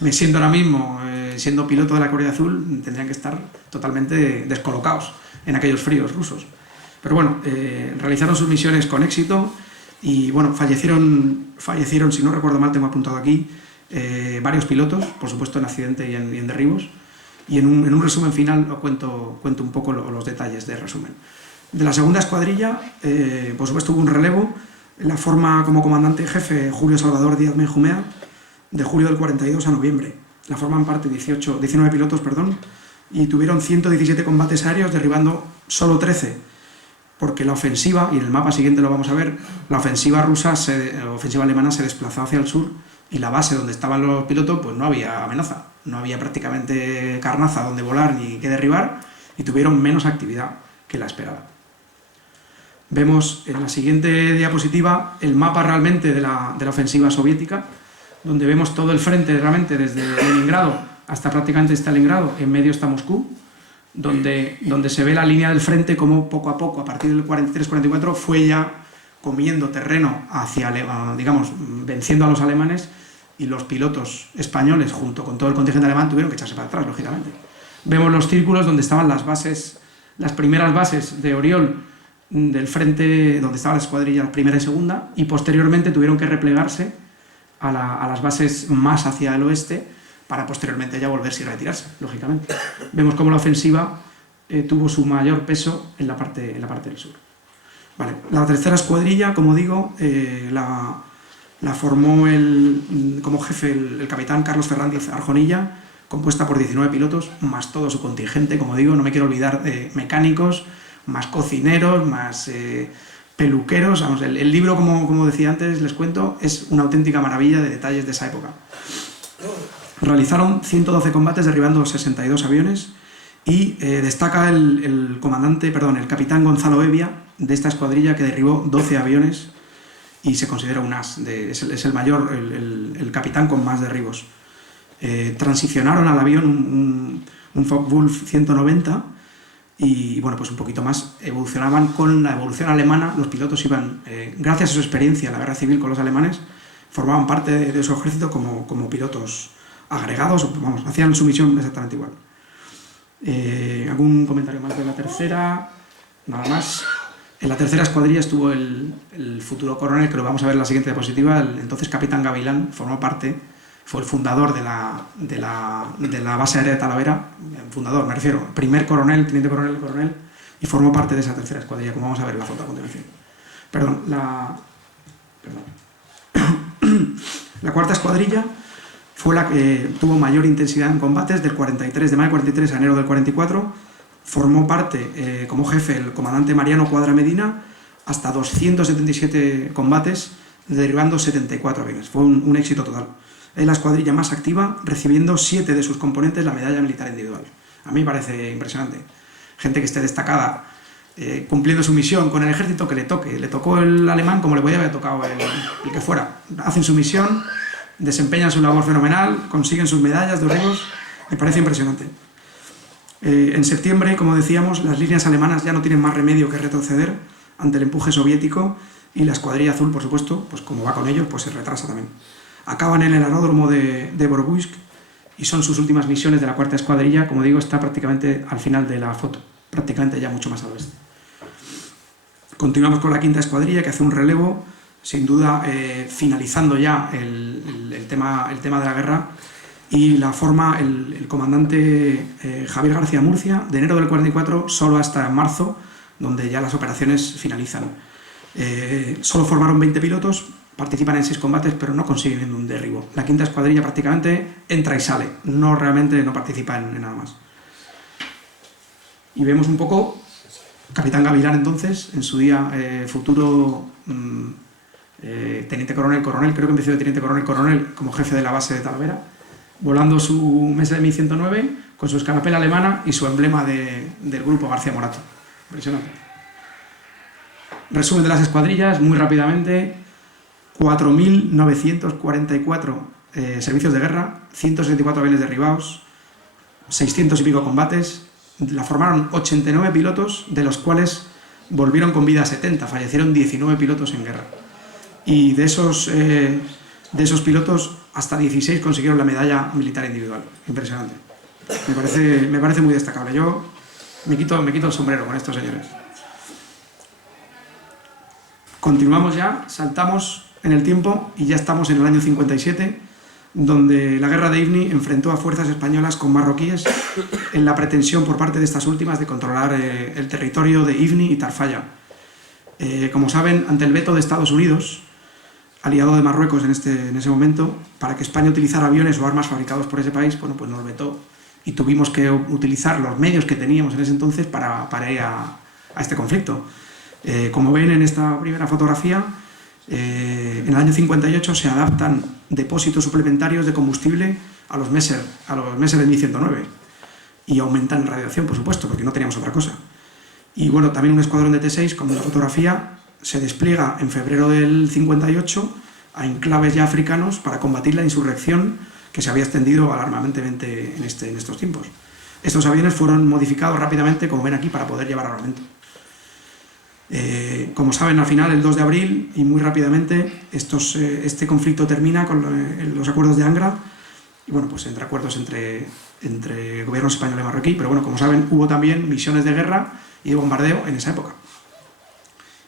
me siento ahora mismo, siendo piloto de la Escuadrilla Azul, tendrían que estar totalmente descolocados en aquellos fríos rusos. Pero bueno, realizaron sus misiones con éxito y bueno, fallecieron, si no recuerdo mal, tengo apuntado aquí, varios pilotos, por supuesto en accidente y en derribos, y en un resumen final os cuento un poco los detalles del resumen. De la segunda escuadrilla, por supuesto hubo un relevo, la forma como comandante jefe Julio Salvador Díaz Benjumea, de julio del 42 a noviembre. La forman parte 19 pilotos, y tuvieron 117 combates aéreos, derribando solo 13, porque la ofensiva, y en el mapa siguiente lo vamos a ver, la ofensiva ofensiva alemana se desplazó hacia el sur, y la base donde estaban los pilotos, pues no había amenaza, no había prácticamente carnaza donde volar ni que derribar, y tuvieron menos actividad que la esperada. Vemos en la siguiente diapositiva el mapa realmente de la ofensiva soviética, donde vemos todo el frente realmente desde Leningrado hasta prácticamente Stalingrado, en medio está Moscú, donde se ve la línea del frente como poco a poco, a partir del 43-44, fue ya comiendo terreno hacia, digamos, venciendo a los alemanes, y los pilotos españoles, junto con todo el contingente alemán, tuvieron que echarse para atrás, lógicamente. Vemos los círculos donde estaban las primeras bases de Oriol del frente, donde estaba la escuadrilla primera y segunda, y posteriormente tuvieron que replegarse a las bases más hacia el oeste, para posteriormente ya volverse y retirarse, lógicamente. Vemos cómo la ofensiva tuvo su mayor peso en la parte del sur. Vale. La tercera escuadrilla, como digo, la formó como jefe el capitán Carlos Fernández Arjonilla, compuesta por 19 pilotos, más todo su contingente, como digo, no me quiero olvidar de mecánicos, más cocineros, más peluqueros. Vamos, el libro, como decía antes, les cuento, es una auténtica maravilla de detalles de esa época. Realizaron 112 combates derribando 62 aviones y destaca el capitán Gonzalo Evia de esta escuadrilla, que derribó 12 aviones y se considera un as, es el mayor, el capitán con más derribos. transicionaron al avión un Focke-Wulf 190 y bueno, pues un poquito más evolucionaban con la evolución alemana. Los pilotos iban, gracias a su experiencia en la guerra civil con los alemanes, formaban parte de su ejército como pilotos agregados, vamos, hacían su misión exactamente igual. ¿Algún comentario más de la tercera? Nada más. En la tercera escuadrilla estuvo el futuro coronel, que lo vamos a ver en la siguiente diapositiva, el entonces capitán Gavilán, formó parte, fue el fundador de la base aérea de Talavera, fundador, me refiero, primer coronel, teniente coronel, y formó parte de esa tercera escuadrilla, como vamos a ver en la foto a continuación. La cuarta escuadrilla fue la que tuvo mayor intensidad en combates del 43, de mayo del 43 a enero del 44. Formó parte como jefe el comandante Mariano Cuadra Medina, hasta 277 combates, derribando 74 aviones. Fue un éxito total. Es la escuadrilla más activa, recibiendo 7 de sus componentes la medalla militar individual. A mí me parece impresionante. Gente que esté destacada, cumpliendo su misión con el ejército que le toque. Le tocó el alemán como le podía haber tocado el que fuera. Hacen su misión, desempeñan su labor fenomenal, consiguen sus medallas, derribos. Me parece impresionante. En septiembre, como decíamos, las líneas alemanas ya no tienen más remedio que retroceder ante el empuje soviético y la escuadrilla azul, por supuesto, pues como va con ellos, pues se retrasa también. Acaban en el aeródromo de Borobuisk y son sus últimas misiones de la cuarta escuadrilla. Como digo, está prácticamente al final de la foto, prácticamente ya mucho más al oeste. Continuamos con la quinta escuadrilla, que hace un relevo, sin duda finalizando ya el tema de la guerra, y la forma el comandante Javier García Murcia, de enero del 44 solo hasta marzo, donde ya las operaciones finalizan. Solo formaron 20 pilotos, participan en 6 combates, pero no consiguen un derribo. La quinta escuadrilla prácticamente entra y sale, realmente no participa en nada más. Y vemos un poco, capitán Gavilán entonces, en su día futuro teniente coronel, creo que empezó de teniente coronel como jefe de la base de Talavera, volando su Messerschmitt 1109 con su escarapela alemana y su emblema del grupo García Morato. Impresionante. Resumen de las escuadrillas, muy rápidamente: 4.944 servicios de guerra, 164 aviones derribados, 600 y pico combates. La formaron 89 pilotos, de los cuales volvieron con vida 70, fallecieron 19 pilotos en guerra. Y de esos pilotos, hasta 16 consiguieron la medalla militar individual. Impresionante. Me parece muy destacable. Yo me quito el sombrero con estos señores. Continuamos ya, saltamos en el tiempo y ya estamos en el año 57, donde la guerra de Ifni enfrentó a fuerzas españolas con marroquíes en la pretensión por parte de estas últimas de controlar el territorio de Ifni y Tarfaya. Como saben, ante el veto de Estados Unidos, aliado de Marruecos en ese momento, para que España utilizara aviones o armas fabricados por ese país, bueno, pues nos vetó y tuvimos que utilizar los medios que teníamos en ese entonces para ir a este conflicto. Como ven en esta primera fotografía, en el año 58 se adaptan depósitos suplementarios de combustible a los Messerschmitt 1109 y aumentan radiación, por supuesto, porque no teníamos otra cosa. Y bueno, también un escuadrón de T6, como en la fotografía, se despliega en febrero del 58 a enclaves ya africanos para combatir la insurrección que se había extendido alarmantemente en estos tiempos. Estos aviones fueron modificados rápidamente, como ven aquí, para poder llevar armamento. Como saben, al final, el 2 de abril, y muy rápidamente, este conflicto termina con los acuerdos de Angra, y bueno, pues entre acuerdos entre gobiernos español y marroquí, pero bueno, como saben, hubo también misiones de guerra y de bombardeo en esa época.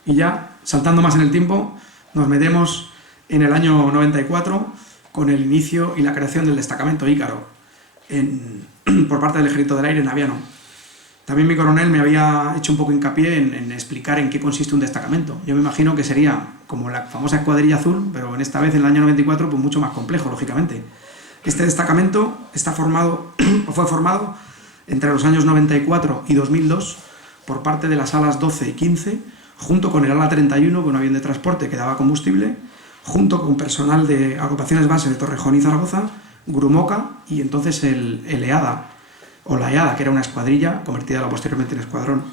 Y ya, saltando más en el tiempo, nos metemos en el año 94 con el inicio y la creación del destacamento Ícaro por parte del Ejército del Aire en Aviano. También mi coronel me había hecho un poco hincapié en explicar en qué consiste un destacamento. Yo me imagino que sería como la famosa escuadrilla azul, pero en esta vez, en el año 94, pues mucho más complejo, lógicamente. Este destacamento fue formado entre los años 94 y 2002 por parte de las alas 12 y 15, junto con el ala 31, con un avión de transporte que daba combustible, junto con personal de agrupaciones base de Torrejón y Zaragoza, Grumoca y entonces el EADA, o la EADA, que era una escuadrilla convertida posteriormente en escuadrón.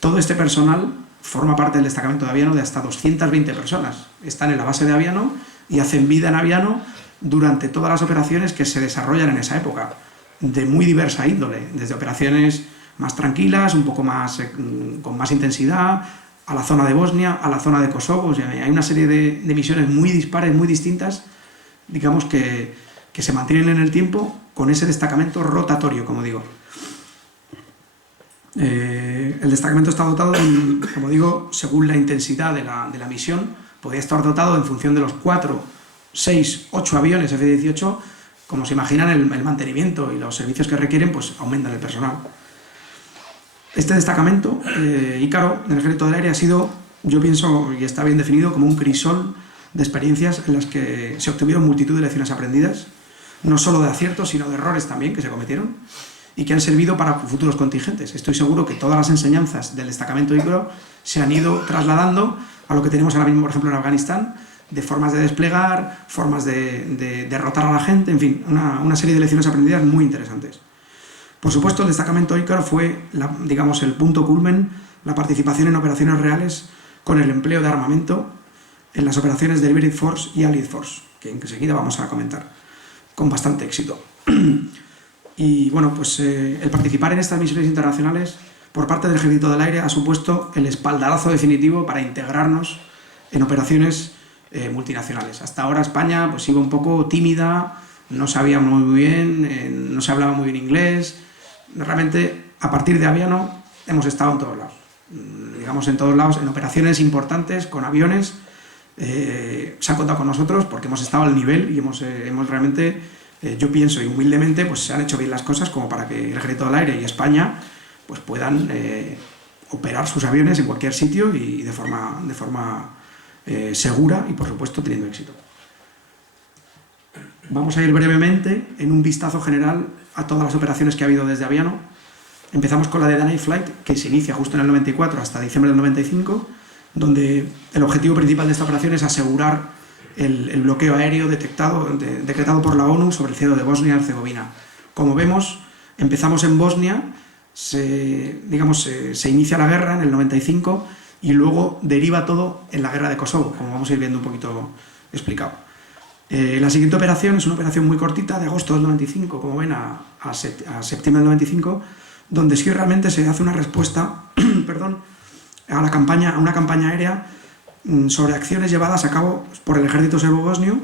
Todo este personal forma parte del destacamento de Aviano de hasta 220 personas. Están en la base de Aviano y hacen vida en Aviano durante todas las operaciones que se desarrollan en esa época, de muy diversa índole, desde operaciones más tranquilas, un poco más con más intensidad, a la zona de Bosnia, a la zona de Kosovo. O sea, hay una serie de misiones muy dispares, muy distintas, digamos que se mantienen en el tiempo con ese destacamento rotatorio, como digo. El destacamento está dotado, como digo, según la intensidad de la misión, podría estar dotado en función de los 4, 6, 8 aviones F-18. Como se imaginan, el mantenimiento y los servicios que requieren, pues aumentan el personal. Este destacamento, Ícaro, del Ejército del Aire, ha sido, yo pienso, y está bien definido, como un crisol de experiencias en las que se obtuvieron multitud de lecciones aprendidas, no solo de aciertos, sino de errores también que se cometieron, y que han servido para futuros contingentes. Estoy seguro que todas las enseñanzas del destacamento Ícaro se han ido trasladando a lo que tenemos ahora mismo, por ejemplo, en Afganistán, de formas de desplegar, formas de derrotar a la gente, en fin, una serie de lecciones aprendidas muy interesantes. Por supuesto, el destacamento Ícaro fue, digamos, el punto culmen, la participación en operaciones reales con el empleo de armamento en las operaciones de Liberty Force y Allied Force, que enseguida vamos a comentar, con bastante éxito. Y bueno, pues el participar en estas misiones internacionales por parte del Ejército del Aire ha supuesto el espaldarazo definitivo para integrarnos en operaciones multinacionales. Hasta ahora España pues iba un poco tímida, no sabía muy bien, no se hablaba muy bien inglés. Realmente, a partir de Aviano, hemos estado en todos lados. Digamos, en todos lados, en operaciones importantes, con aviones. Se ha contado con nosotros porque hemos estado al nivel y hemos realmente, yo pienso y humildemente, pues se han hecho bien las cosas como para que el Ejército del Aire y España pues puedan operar sus aviones en cualquier sitio y de forma segura y, por supuesto, teniendo éxito. Vamos a ir brevemente en un vistazo general a todas las operaciones que ha habido desde Aviano. Empezamos con la de The Night Flight, que se inicia justo en el 94 hasta diciembre del 95, donde el objetivo principal de esta operación es asegurar el bloqueo aéreo decretado por la ONU sobre el cielo de Bosnia y Herzegovina. Como vemos, empezamos en Bosnia, se inicia la guerra en el 95 y luego deriva todo en la guerra de Kosovo, como vamos a ir viendo un poquito explicado. La siguiente operación es una operación muy cortita, de agosto del 95, como ven, a septiembre del 95, donde sí realmente se hace una respuesta a una campaña aérea sobre acciones llevadas a cabo por el ejército serbo-bosnio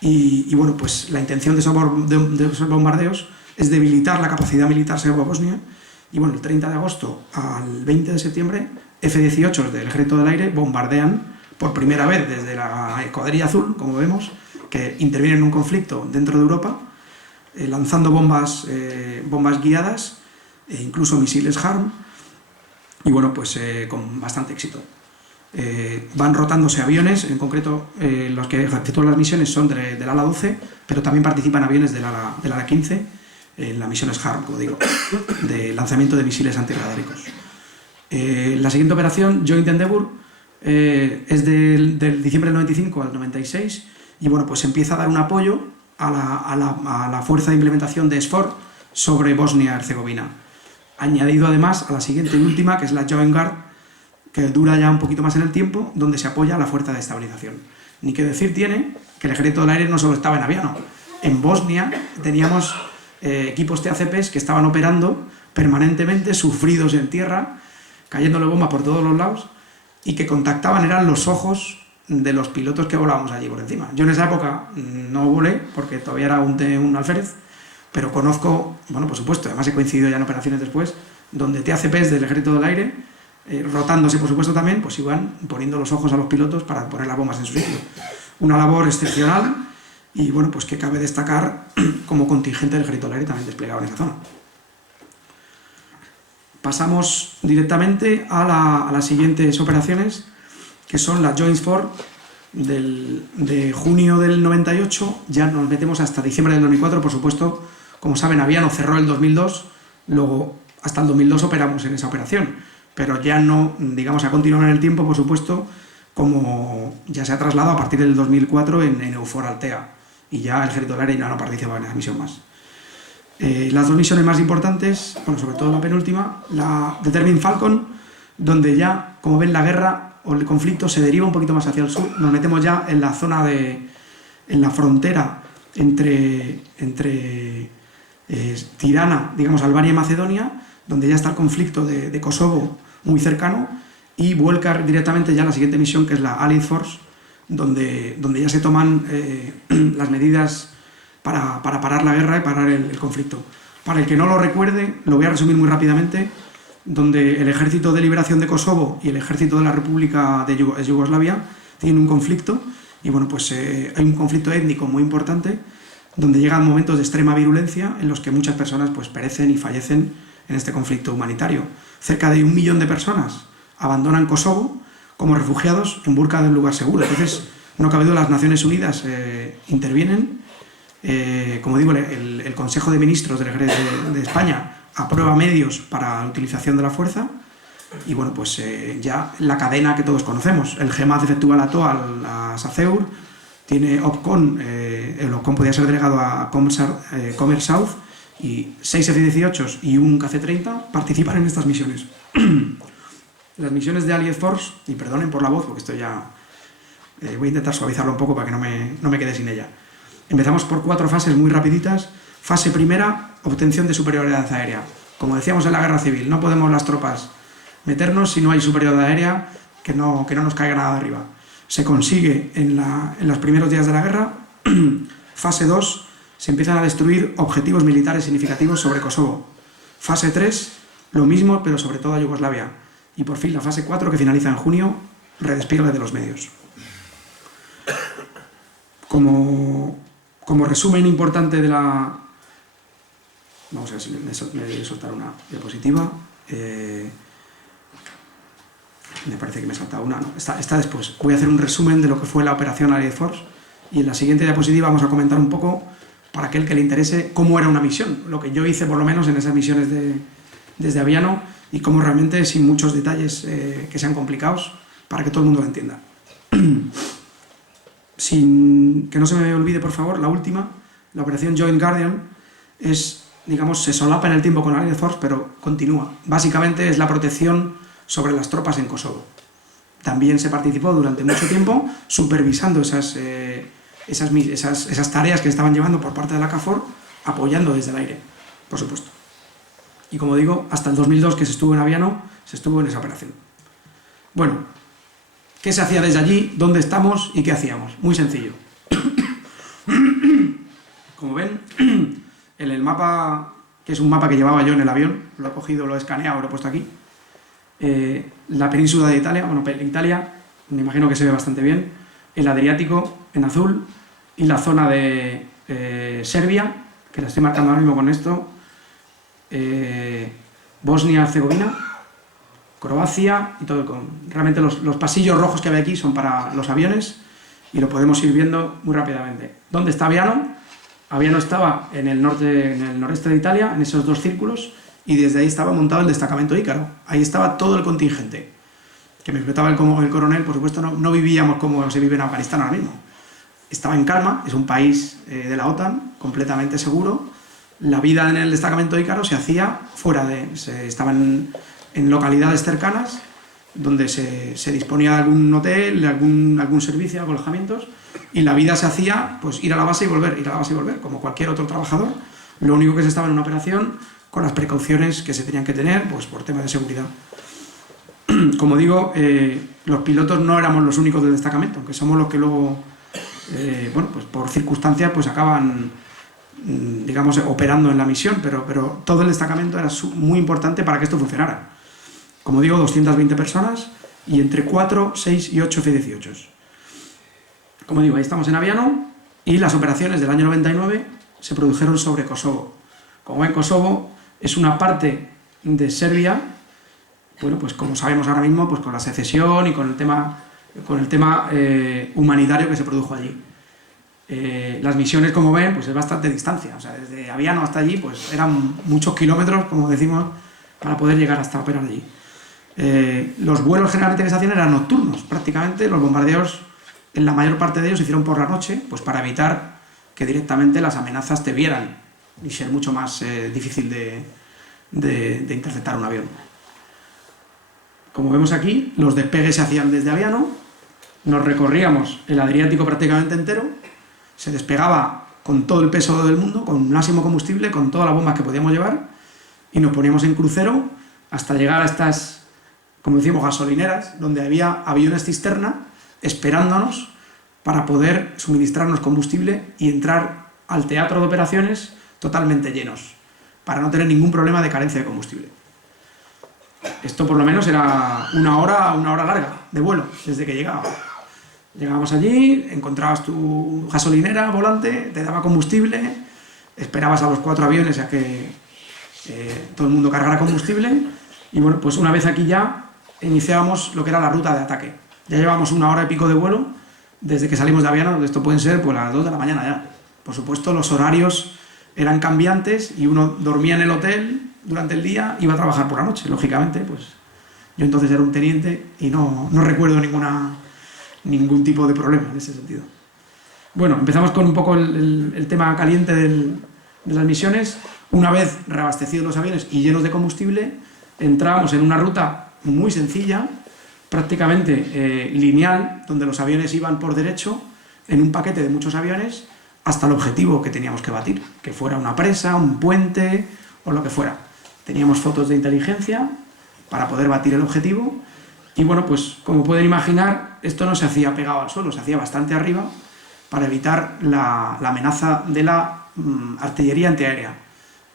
y bueno, pues la intención de esos bombardeos es debilitar la capacidad militar serbo-bosnia y bueno, el 30 de agosto al 20 de septiembre F-18 del Ejército del Aire bombardean por primera vez desde la Escuadrilla Azul, como vemos, que interviene en un conflicto dentro de Europa, lanzando bombas guiadas e incluso misiles HARM, y bueno, pues con bastante éxito. Van rotándose aviones, en concreto los que efectúan las misiones son del ala 12, pero también participan aviones del ala 15 en las misiones HARM, como digo, de lanzamiento de misiles antirradáricos. La siguiente operación, Joint Endeavour, es del diciembre del 95 al 96, y bueno, pues empieza a dar un apoyo a la fuerza de implementación de SFOR sobre Bosnia-Herzegovina. Añadido además a la siguiente y última, que es la Joint Guard, que dura ya un poquito más en el tiempo, donde se apoya a la fuerza de estabilización. Ni que decir tiene que el Ejército del Aire no solo estaba en Aviano. En Bosnia teníamos equipos TACPs que estaban operando permanentemente, sufridos en tierra, cayéndole bomba por todos los lados, y que contactaban, eran los ojos de los pilotos que volábamos allí por encima. Yo en esa época no volé, porque todavía era un alférez, pero conozco, bueno, por supuesto, además he coincidido ya en operaciones después, donde TACPs del Ejército del Aire, rotándose por supuesto también, pues iban poniendo los ojos a los pilotos para poner las bombas en su sitio. Una labor excepcional y bueno, pues que cabe destacar como contingente del Ejército del Aire también desplegado en esa zona. Pasamos directamente a las siguientes operaciones, que son la Joint Force de junio del 98, ya nos metemos hasta diciembre del 2004, por supuesto, como saben, Aviano cerró el 2002, luego hasta el 2002 operamos en esa operación, pero ya no, digamos, ha continuado en el tiempo, por supuesto, como ya se ha trasladado a partir del 2004 en EUFOR Altea, y ya el Ejército del Aire ya no participa en esa misión más. Las dos misiones más importantes, bueno, sobre todo la penúltima, la Determined Falcon, donde ya, como ven, la guerra o el conflicto se deriva un poquito más hacia el sur, nos metemos ya en la zona en la frontera entre Tirana, digamos Albania y Macedonia, donde ya está el conflicto de Kosovo muy cercano, y vuelca directamente ya a la siguiente misión, que es la Allied Force, donde ya se toman las medidas para parar la guerra y parar el conflicto. Para el que no lo recuerde, lo voy a resumir muy rápidamente, donde el Ejército de Liberación de Kosovo y el Ejército de la República de Yugoslavia tienen un conflicto, y bueno, pues hay un conflicto étnico muy importante, donde llegan momentos de extrema virulencia en los que muchas personas pues perecen y fallecen en este conflicto humanitario. Cerca de 1 millón de personas abandonan Kosovo como refugiados en busca de un lugar seguro. Entonces, no cabe duda, las Naciones Unidas intervienen. Como digo, el Consejo de Ministros de España aprueba medios para la utilización de la fuerza, y bueno, pues ya la cadena que todos conocemos. El GEMAZ efectúa la TOA a Saceur, tiene OPCON, el OPCON podía ser delegado a Comer South, y 6 F-18 y un KC-30 participan en estas misiones. Las misiones de Allied Force, y perdonen por la voz, porque esto ya voy a intentar suavizarlo un poco para que no me quede sin ella. Empezamos por 4 fases muy rapiditas. Fase primera, obtención de superioridad aérea. Como decíamos en la guerra civil, no podemos las tropas meternos si no hay superioridad aérea, que no nos caiga nada de arriba. Se consigue en los primeros días de la guerra. Fase 2, se empiezan a destruir objetivos militares significativos sobre Kosovo. Fase 3, lo mismo, pero sobre todo a Yugoslavia. Y por fin la fase 4, que finaliza en junio, redespliegue de los medios. Como resumen importante de la... Vamos a ver si me voy a soltar una diapositiva. Me parece que me he saltado una, no, está después. Voy a hacer un resumen de lo que fue la operación Allied Force, y en la siguiente diapositiva vamos a comentar un poco, para aquel que le interese, cómo era una misión, lo que yo hice por lo menos en esas misiones desde Aviano, y cómo realmente, sin muchos detalles que sean complicados, para que todo el mundo lo entienda. Sin que no se me olvide, por favor, la última, la operación Joint Guardian, es, digamos, se solapa en el tiempo con Allied Force, pero continúa. Básicamente es la protección sobre las tropas en Kosovo. También se participó durante mucho tiempo supervisando esas tareas que estaban llevando por parte de la KFOR, apoyando desde el aire, por supuesto. Y como digo, hasta el 2002, que se estuvo en Aviano, se estuvo en esa operación. Bueno, ¿qué se hacía desde allí? ¿Dónde estamos? ¿Y qué hacíamos? Muy sencillo. Como ven, en el mapa, que es un mapa que llevaba yo en el avión, lo he cogido, lo he escaneado, lo he puesto aquí. La península de Italia, bueno, Italia, me imagino que se ve bastante bien, el Adriático en azul, y la zona de Serbia, que la estoy marcando ahora mismo con esto, Bosnia-Herzegovina, Croacia, y todo. Realmente los pasillos rojos que hay aquí son para los aviones, y lo podemos ir viendo muy rápidamente. ¿Dónde está Aviano? Aviano estaba en el noreste de Italia, en esos 2 círculos, y desde ahí estaba montado el destacamento Ícaro. Ahí estaba todo el contingente. Que me explicaba el coronel, por supuesto, no vivíamos como se vive en Afganistán ahora mismo. Estaba en calma, es un país de la OTAN, completamente seguro. La vida en el destacamento Ícaro se hacía fuera estaban en localidades cercanas, donde se disponía de algún hotel, algún servicio, alojamientos, y la vida se hacía, pues ir a la base y volver, como cualquier otro trabajador. Lo único que se estaba en una operación con las precauciones que se tenían que tener, pues por temas de seguridad. Como digo, los pilotos no éramos los únicos del destacamento, aunque somos los que luego, bueno, pues por circunstancias, pues acaban, digamos, operando en la misión, pero todo el destacamento era muy importante para que esto funcionara. Como digo, 220 personas y entre 4, 6 y 8 F-18. Como digo, ahí estamos en Aviano, y las operaciones del año 99 se produjeron sobre Kosovo. Como ven, Kosovo es una parte de Serbia, bueno, pues como sabemos ahora mismo, pues con la secesión y con el tema humanitario que se produjo allí. Las misiones, como ven, pues es bastante distancia, o sea, desde Aviano hasta allí, pues eran muchos kilómetros, como decimos, para poder llegar hasta operar allí. Los vuelos generalmente que se hacían eran nocturnos, prácticamente los bombardeos, en la mayor parte de ellos se hicieron por la noche, pues para evitar que directamente las amenazas te vieran y ser mucho más difícil de interceptar un avión. Como vemos aquí, los despegues se hacían desde Aviano, nos recorríamos el Adriático prácticamente entero, se despegaba con todo el peso del mundo, con máximo combustible, con todas las bombas que podíamos llevar, y nos poníamos en crucero hasta llegar a estas, como decimos, gasolineras, donde había aviones cisterna esperándonos para poder suministrarnos combustible y entrar al teatro de operaciones totalmente llenos, para no tener ningún problema de carencia de combustible. Esto por lo menos era una hora larga de vuelo, desde que llegábamos allí, encontrabas tu gasolinera volante, te daba combustible, esperabas a los 4 aviones a que todo el mundo cargara combustible, y bueno, pues una vez aquí ya iniciábamos lo que era la ruta de ataque. Ya llevamos 1 hora y pico de vuelo desde que salimos de Aviano, esto pueden ser pues las 2 de la mañana ya. Por supuesto, los horarios eran cambiantes y uno dormía en el hotel durante el día, iba a trabajar por la noche, lógicamente, pues yo entonces era un teniente y no recuerdo ningún tipo de problema en ese sentido. Bueno, empezamos con un poco el tema caliente de las misiones. Una vez reabastecidos los aviones y llenos de combustible, entrábamos en una ruta muy sencilla, prácticamente lineal, donde los aviones iban por derecho en un paquete de muchos aviones hasta el objetivo que teníamos que batir, que fuera una presa, un puente o lo que fuera. Teníamos fotos de inteligencia para poder batir el objetivo y bueno, pues como pueden imaginar, esto no se hacía pegado al suelo, se hacía bastante arriba para evitar la amenaza de la artillería antiaérea,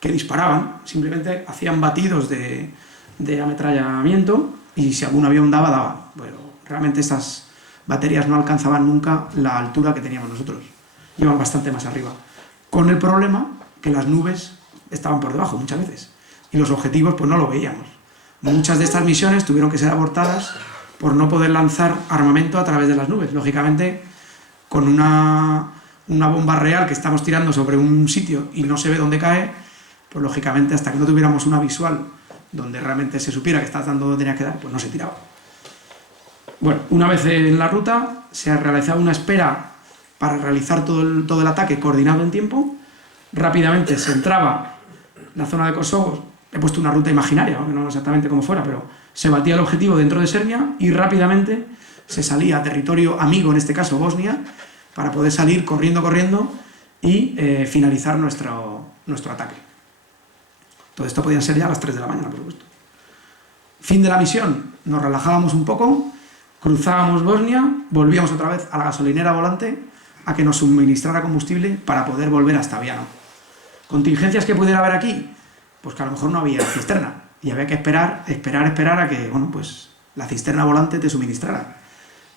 que disparaban, simplemente hacían batidos de ametrallamiento y si algún avión daba. Bueno, realmente estas baterías no alcanzaban nunca la altura que teníamos nosotros, iban bastante más arriba, con el problema que las nubes estaban por debajo muchas veces y los objetivos pues no lo veíamos. Muchas de estas misiones tuvieron que ser abortadas por no poder lanzar armamento a través de las nubes. Lógicamente, con una bomba real que estamos tirando sobre un sitio y no se ve dónde cae, pues lógicamente hasta que no tuviéramos una visual donde realmente se supiera que estás dando donde tenía que dar, pues no se tiraba. Bueno, una vez en la ruta se ha realizado una espera para realizar todo el ataque coordinado en tiempo. Rápidamente se entraba en la zona de Kosovo, he puesto una ruta imaginaria, no exactamente como fuera, pero se batía el objetivo dentro de Serbia y rápidamente se salía a territorio amigo, en este caso Bosnia, para poder salir corriendo y finalizar nuestro ataque. Todo esto podían ser ya a las 3 de la mañana, por supuesto. Fin de la misión, nos relajábamos un poco, cruzábamos Bosnia, volvíamos otra vez a la gasolinera volante a que nos suministrara combustible para poder volver hasta Aviano. ¿Contingencias que pudiera haber aquí? Pues que a lo mejor no había cisterna y había que esperar a que bueno, pues la cisterna volante te suministrara.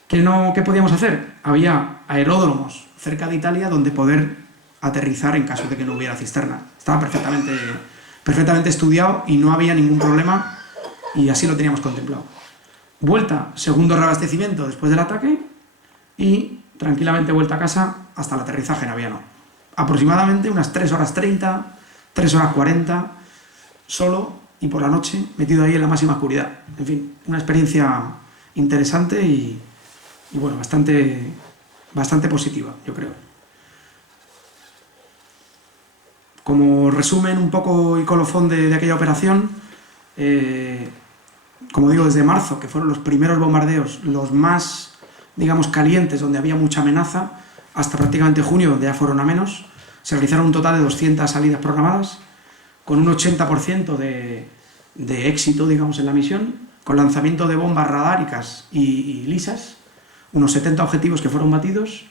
¿Qué podíamos hacer? Había aeródromos cerca de Italia donde poder aterrizar en caso de que no hubiera cisterna. Estaba perfectamente estudiado y no había ningún problema y así lo teníamos contemplado. Vuelta, segundo reabastecimiento después del ataque y tranquilamente vuelta a casa hasta el aterrizaje en Aviano. Aproximadamente unas 3 horas 30, 3 horas 40, solo y por la noche, metido ahí en la máxima oscuridad. En fin, una experiencia interesante y bueno, bastante positiva, yo creo. Como resumen un poco y colofón de aquella operación, como digo, desde marzo, que fueron los primeros bombardeos, los más, digamos, calientes, donde había mucha amenaza, hasta prácticamente junio, donde ya fueron a menos, se realizaron un total de 200 salidas programadas, con un 80% de éxito, digamos, en la misión, con lanzamiento de bombas radáricas y lisas, unos 70 objetivos que fueron batidos.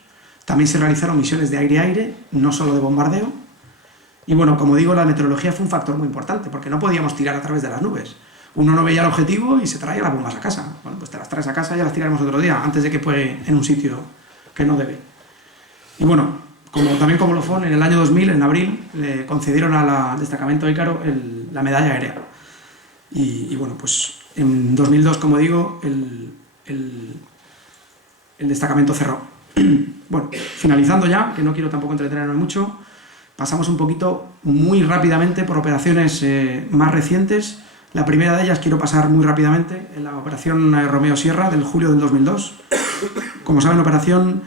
También se realizaron misiones de aire-aire, no solo de bombardeo. Y bueno, como digo, la meteorología fue un factor muy importante, porque no podíamos tirar a través de las nubes. Uno no veía el objetivo y se traía las bombas a casa. Bueno, pues te las traes a casa y ya las tiraremos otro día, antes de que puede en un sitio que no debe. Y bueno, también como colofón, en el año 2000, en abril, le concedieron al destacamento Ícaro la medalla aérea. Y bueno, pues en 2002, como digo, el destacamento cerró. Bueno, finalizando ya, que no quiero tampoco entretenerme mucho, pasamos un poquito muy rápidamente por operaciones más recientes. La primera de ellas quiero pasar muy rápidamente, en la operación Romeo Sierra del julio del 2002. Como saben, operación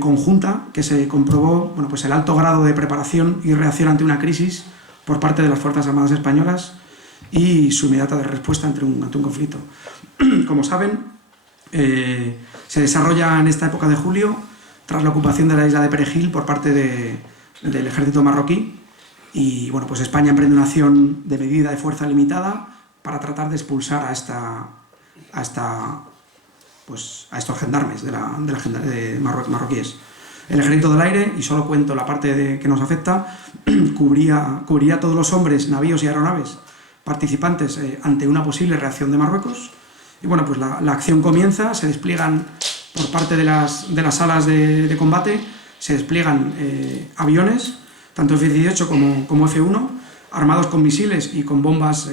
conjunta que se comprobó, bueno, pues el alto grado de preparación y reacción ante una crisis por parte de las Fuerzas Armadas Españolas y su inmediata respuesta ante un conflicto. Como saben, se desarrolla en esta época de julio tras la ocupación de la isla de Perejil por parte de del ejército marroquí. Y bueno, pues España emprende una acción de medida de fuerza limitada para tratar de expulsar a estos gendarmes de marroquíes. El ejército del aire, y solo cuento la parte que nos afecta, cubría a todos los hombres, navíos y aeronaves participantes ante una posible reacción de Marruecos. Y bueno, pues la acción comienza, se despliegan por parte de las salas de combate, se despliegan aviones, tanto F-18 como F-1, armados con misiles y con bombas